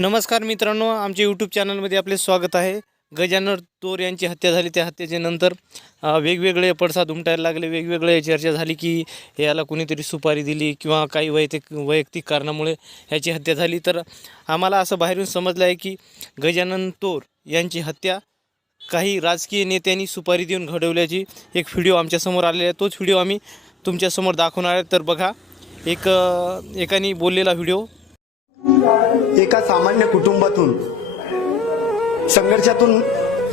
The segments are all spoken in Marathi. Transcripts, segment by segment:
नमस्कार मित्रांनो, आमच्या यूट्यूब चॅनलमध्ये आपले स्वागत आहे। गजानन तोर यांची हत्या झाली। त्या हत्येच्या नंतर वेगवेगळे पडसाद उमटायला लागले। वेगवेगळे चर्चा झाली की याला कुणीतरी सुपारी दिली किंवा काही वैयक्तिक कारणामुळे याची हत्या झाली। तर आम्हाला असं बाहेरून समजलं आहे की गजानन तोर यांची हत्या काही राजकीय नेत्यांनी सुपारी देऊन घडवल्याची एक व्हिडिओ आमच्यासमोर आलेला आहे। तोच व्हिडिओ आम्ही तुमच्यासमोर दाखवणार आहे। तर बघा, एकाने बोललेला व्हिडिओ। एका सामान्य कुटुंबातून संघर्षातून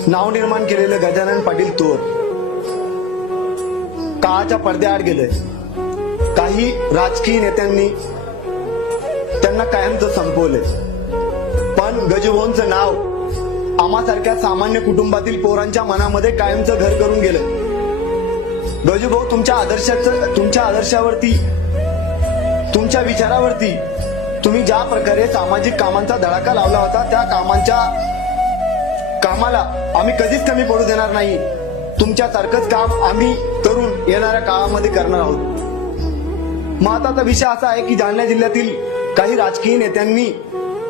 नाव निर्माण केलेलं गजानन पाटील तोर काळाच्या पडद्याआड गेले। काही राजकीय नेत्यांनी त्यांना कायमचं संपवले, पण गजूभाऊंचं नाव आम्हासारख्या सामान्य कुटुंबातील पोरांच्या मनामध्ये कायमचं घर करून गेलं। गजूभाऊ तुमच्या आदर्शावरती, तुमच्या विचारावरती तुम्ही ज्या प्रकारे सामाजिक कामांचा धडाका लावला होता, त्या कामाला आम्ही कधीच कमी पडू देणार नाही। तुमच्यासारखंच काम आम्ही करून येणाऱ्या काळामध्ये करणार आहोत। महत्त्वाचा विषय असा आहे की जालना जिल्ह्यातील काही राजकीय नेत्यांनी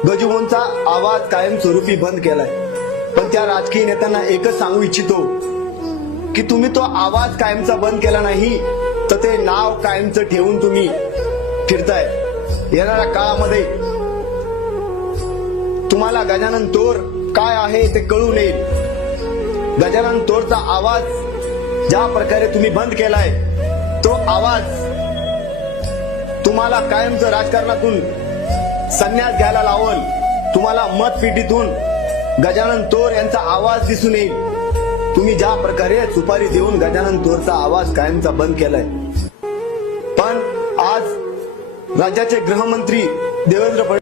गजूभाऊंचा आवाज कायमस्वरूपी बंद केलाय, पण त्या राजकीय नेत्यांना एकच सांगू इच्छितो की तुम्ही तो आवाज कायमचा बंद केला नाही तर ते नाव कायमचं ठेवून तुम्ही फिरताय। येणाऱ्या काळामध्ये तुम्हाला गजानन तोर काय आहे ते कळून येईल। गजानन तोरचा आवाज ज्या प्रकारे तुम्ही बंद केलाय, तो आवाज तुम्हाला कायमचं राजकारणातून संन्यास घ्यायला लावल। तुम्हाला मतपेटीतून गजानन तोर यांचा आवाज दिसून येईल। तुम्ही ज्या प्रकारे सुपारी देऊन गजानन तोरचा आवाज कायमचा बंद केलाय, पण आज राज्याचे गृहमंत्री देवेंद्र फडणवीस